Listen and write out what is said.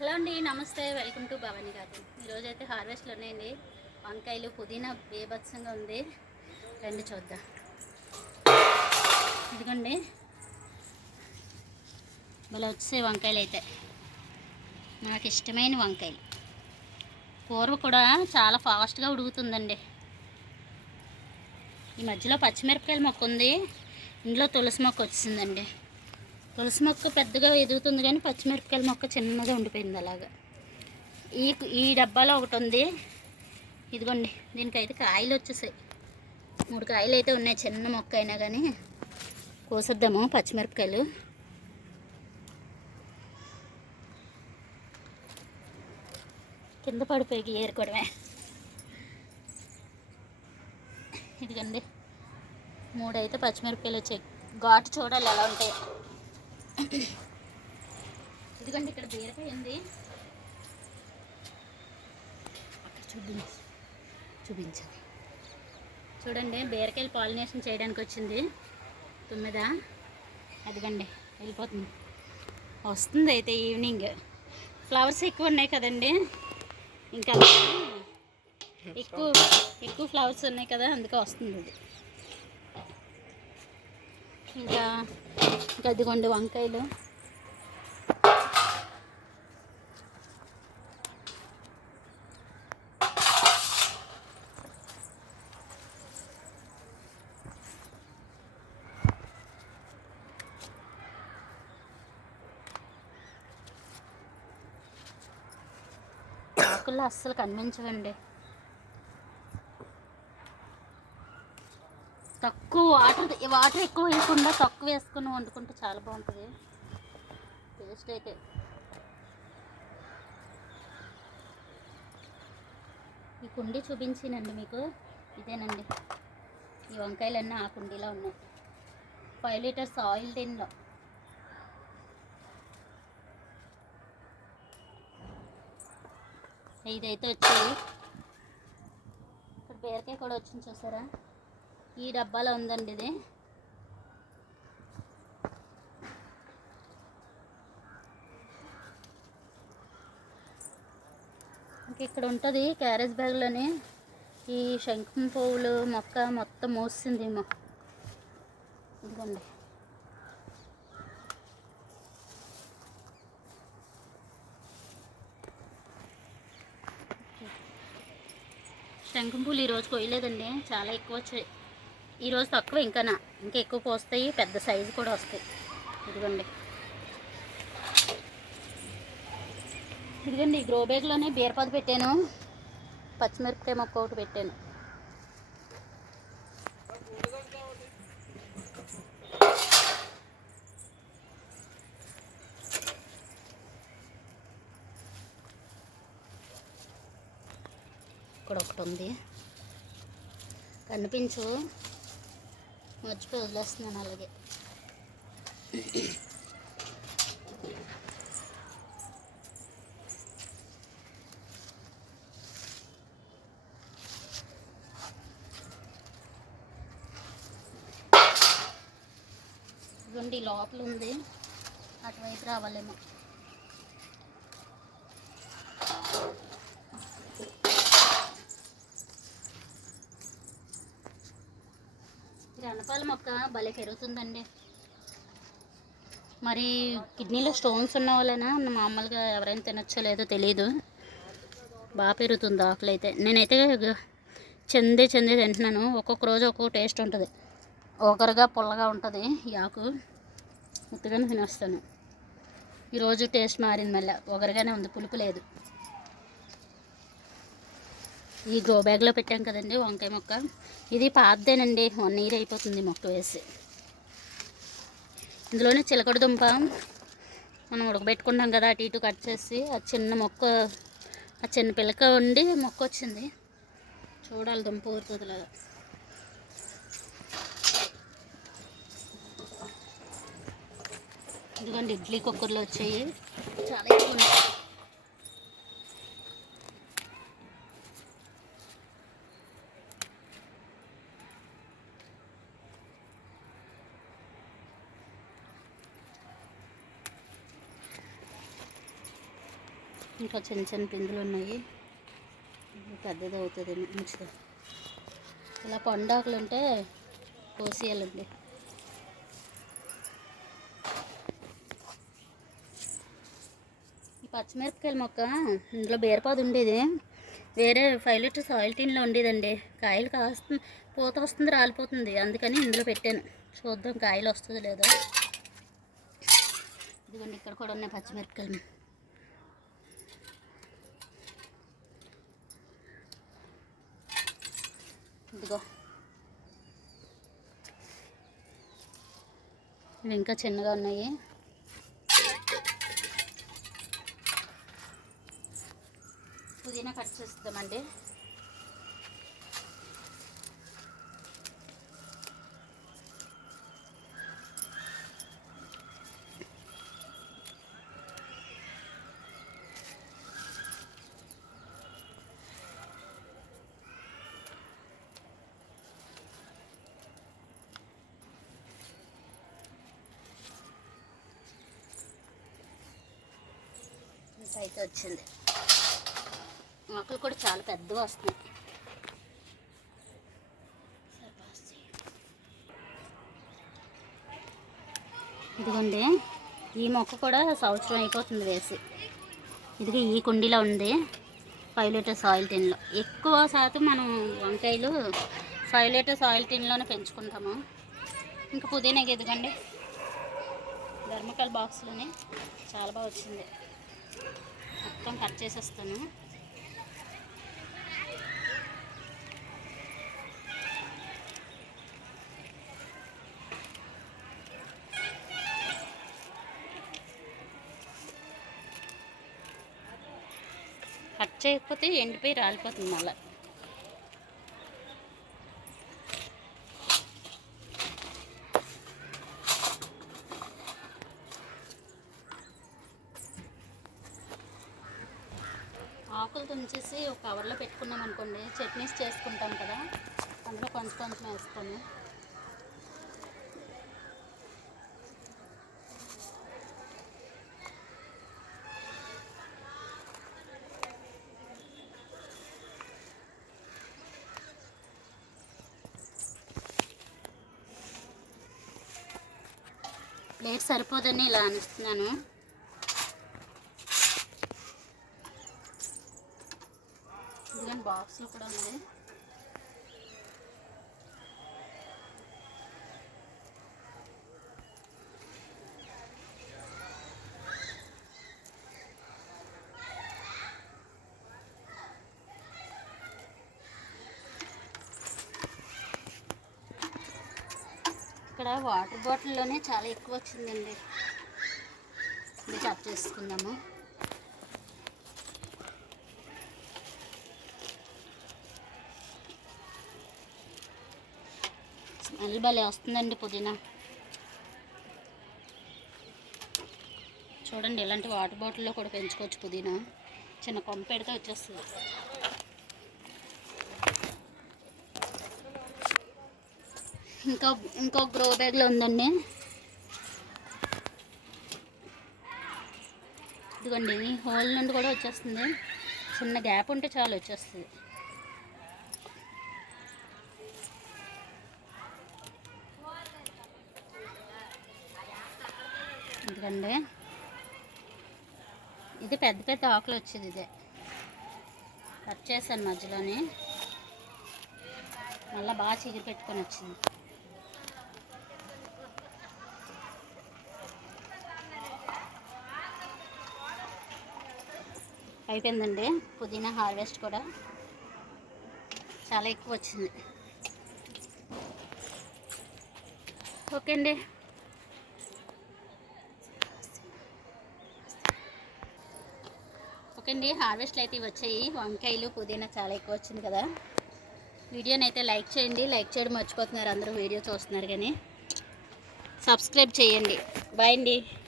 Hello అండి నమస్తే. Welcome to Bhavani garden. ఈరోజు అయితే హార్వెస్ట్లో ఉన్నాయండి వంకాయలు పుదీనా బేభత్సంగా ఉంది. రండి చూద్దాం. ఇదిగోండి. భలే వచ్చే వంకాయలు అయితే నాకు ఇష్టమైన వంకాయలు. కూర కూడా చాలా ఫాస్ట్గా ఉడుకుతుందండి. ఈ మధ్యలో పచ్చిమిరపకాయల మొక్క ఉంది. ఇందులో తులసి మొక్క వచ్చిందండి. తులసి మొక్క పెద్దగా ఎదుగుతుంది కానీ పచ్చిమిరపకాయల మొక్క చిన్నగా ఉండిపోయింది అలాగా. ఈ ఈ డబ్బాలో ఒకటి ఉంది. ఇదిగోండి దీనికైతే కాయలు వచ్చేసాయి. మూడు కాయలు అయితే ఉన్నాయి చిన్న మొక్క అయినా కానీ. కోసేద్దాము పచ్చిమిరపకాయలు. కింద పడిపోయి ఏరుకోవడమే ఇదిగండి మూడైతే పచ్చిమిరపకాయలు వచ్చాయి. ఘాటు చూడాలి ఎలా ఉంటాయి. ఇదిగోండి ఇక్కడ బీరకాయ ఉంది. అక్కడ చూపించు. చూపించాలి చూడండి బీరకాయలు పాలినేషన్ చేయడానికి వచ్చింది. తొమ్మిదా? అదిగండి వెళ్ళిపోతుంది. వస్తుంది అయితే ఈవినింగ్. ఫ్లవర్స్ ఎక్కువ ఉన్నాయి కదండి. ఇంకా ఎక్కువ ఎక్కువ ఫ్లవర్స్ ఉన్నాయి కదా అందుకే వస్తుంది. అది ఇంకా ఇంకా అదిగోండి వంకాయలు. ఆకుల్లో అస్సలు కనిపించవండి. తక్కువ వాటర్ వాటర్ ఎక్కువ వేయకుండా తక్కువ వేసుకుని వండుకుంటే చాలా బాగుంటుంది. టేస్ట్ అయితే. ఈ కుండీ చూపించినండి మీకు. ఇదేనండి. ఈ వంకాయలన్నీ ఆ కుండీలో ఉన్నాయి. ఫైవ్ లీటర్స్ ఆయిల్ దీనిలో. ఇదైతే వచ్చాయి ఇక్కడ బీరకాయ కూడా వచ్చింది చూసారా? ఈ డబ్బాలో ఉందండి ఇది. ఇక్కడ ఉంటుంది క్యారేజ్ బ్యాగ్లోని ఈ శంఖం పువ్వులు మొక్క మొత్తం మోసింది ఏమో ఇదిగోండి. శంఖం పూలు ఈరోజు కొయ్యలేదండి. చాలా ఎక్కువ వచ్చాయి. ఈరోజు తక్కువ ఇంకానా ఇంకా ఎక్కువ పోస్తాయి పెద్ద సైజు కూడా వస్తాయి. ఇదిగోండి. ఇదిగోండి గ్రో బ్యాగ్లోనే బీరపాదు పెట్టాను. పచ్చిమిరపకాయ మొక్క ఒకటి పెట్టాను. ఇక్కడ ఒకటి ఉంది. కనిపించు. మర్చిపోయి వదిలేస్తున్నాను అలాగే. ఇదిగోండి లోపల ఉంది. అటువైపు రావాలేమో. ఈ మొక్క భలే పెరుగుతుందండి. మరి కిడ్నీలో స్టోన్స్ ఉన్న వాళ్ళైనా? మామూలుగా ఎవరైనా తినొచ్చో లేదో తెలియదు బాగా పెరుగుతుంది ఆకులు అయితే. నేనైతే చందే చెందే చెందే తింటున్నాను. ఒక్కొక్క రోజు ఒక్కొక్క టేస్ట్ ఉంటుంది. ఒకరుగా పుల్లగా ఉంటుంది ఈ ఆకు. ముత్తుగానే తినేస్తాను. ఈరోజు టేస్ట్ మారింది మళ్ళీ. ఒకరిగానే ఉంది. పులుపు లేదు. ఈ గ్రో బ్యాగ్లో పెట్టాం కదండి వంకాయ మొక్క. ఇది పాతదేనండి. వన్ ఇయర్ అయిపోతుంది మొక్క వేసి. ఇందులోనే చిలకడ దుంప. మనం ఉడకబెట్టుకున్నాం కదా అటు ఇటు కట్ చేసి. ఆ చిన్న మొక్క ఆ చిన్న పిల్లక ఉండి మొక్క వచ్చింది. చూడాలి దుంప ఊరుతుందిలాగా. ఇదిగోండి ఇడ్లీ కుక్కర్లో వచ్చాయి. చాలా ఎక్కువ ఇంకా చిన్న చిన్న పిందులు ఉన్నాయి. పెద్దది అవుతుంది మంచిది. ఇలా పండాకులు ఉంటే కోసేయాలండి. ఈ పచ్చిమిరపకాయల మొక్క ఇందులో బీరపాదు ఉండేది. వేరే ఫైవ్ లీటర్స్ ఆయిల్ టీన్లో ఉండేదండి. కాయలు కాస్తుంది పూత వస్తుంది రాలిపోతుంది. అందుకని ఇందులో పెట్టాను. చూద్దాం కాయలు వస్తుంది లేదో. ఇదిగోండి ఇక్కడ కూడా ఉన్నాయి పచ్చిమిరపకాయలు. ఇదిగో. ఇవి ఇంకా చిన్నగా ఉన్నాయి. పుదీనా కట్ చేస్తామండి అయితే వచ్చింది. మొక్కలు కూడా చాలా పెద్దగా వస్తున్నాయి. ఇదిగోండి ఈ మొక్క కూడా సంవత్సరం అయిపోతుంది వేసి. ఇదిగో ఈ కుండీలో ఉంది ఫైవ్ లీటర్స్ ఆయిల్ టిన్లో. ఎక్కువ శాతం మనం వంకాయలు ఫైవ్ లీటర్స్ ఆయిల్ టిన్లోనే పెంచుకుంటాము. ఇంకా పుదీనా ఎదుగండి ధర్మకాయల బాక్స్లోనే చాలా బాగా వచ్చింది. మొత్తం కట్ చేసేస్తాను. కట్ చేయకపోతే ఎండిపోయి రాలిపోతుంది మళ్ళీ. ఆకులు తుంచేసి ఒక కవర్లో పెట్టుకున్నాం అనుకోండి. చట్నీస్ చేసుకుంటాం కదా. అందులో కొంచెం కొంచెం వేసుకొని. ప్లేట్ సరిపోదని ఇలా అనిస్తున్నాను ఇదిగోండి బాక్స్లో కూడా ఉంది ఇక్కడ వాటర్ బాటిల్లోనే చాలా ఎక్కువ వచ్చిందండి. ఇది కట్ చేసుకుందాము. స్మెల్ భలే వస్తుందండి పుదీనా. చూడండి ఇలాంటి వాటర్ బాటిల్లో కూడా పెంచుకోవచ్చు పుదీనా. చిన్న కొంప పెడితే వచ్చేస్తుంది. ఇంకా ఇంకో గ్రో బ్యాగ్లో ఉందండి. ఇదిగోండి హోల్ నుండి కూడా వచ్చేస్తుంది. చిన్న గ్యాప్ ఉంటే చాలు వచ్చేస్తుంది. ఎందుకండి ఇది పెద్ద పెద్ద ఆకులు వచ్చేది ఇదే. కట్ చేశాను మధ్యలోని. మళ్ళీ బాగా చిగురు పెట్టుకొని వచ్చింది. అయిపోయిందండి. పుదీనా హార్వెస్ట్ కూడా చాలా ఎక్కువ వచ్చింది. ఓకే అండి. ఓకే అండి హార్వెస్ట్లు అయితే వచ్చాయి. వంకాయలు పుదీనా చాలా ఎక్కువ వచ్చింది కదా. వీడియోని అయితే లైక్ చేయండి. లైక్ చేయడం మర్చిపోతున్నారు. అందరూ వీడియో చూస్తున్నారు కానీ. సబ్స్క్రైబ్ చేయండి. బాయ్ అండి.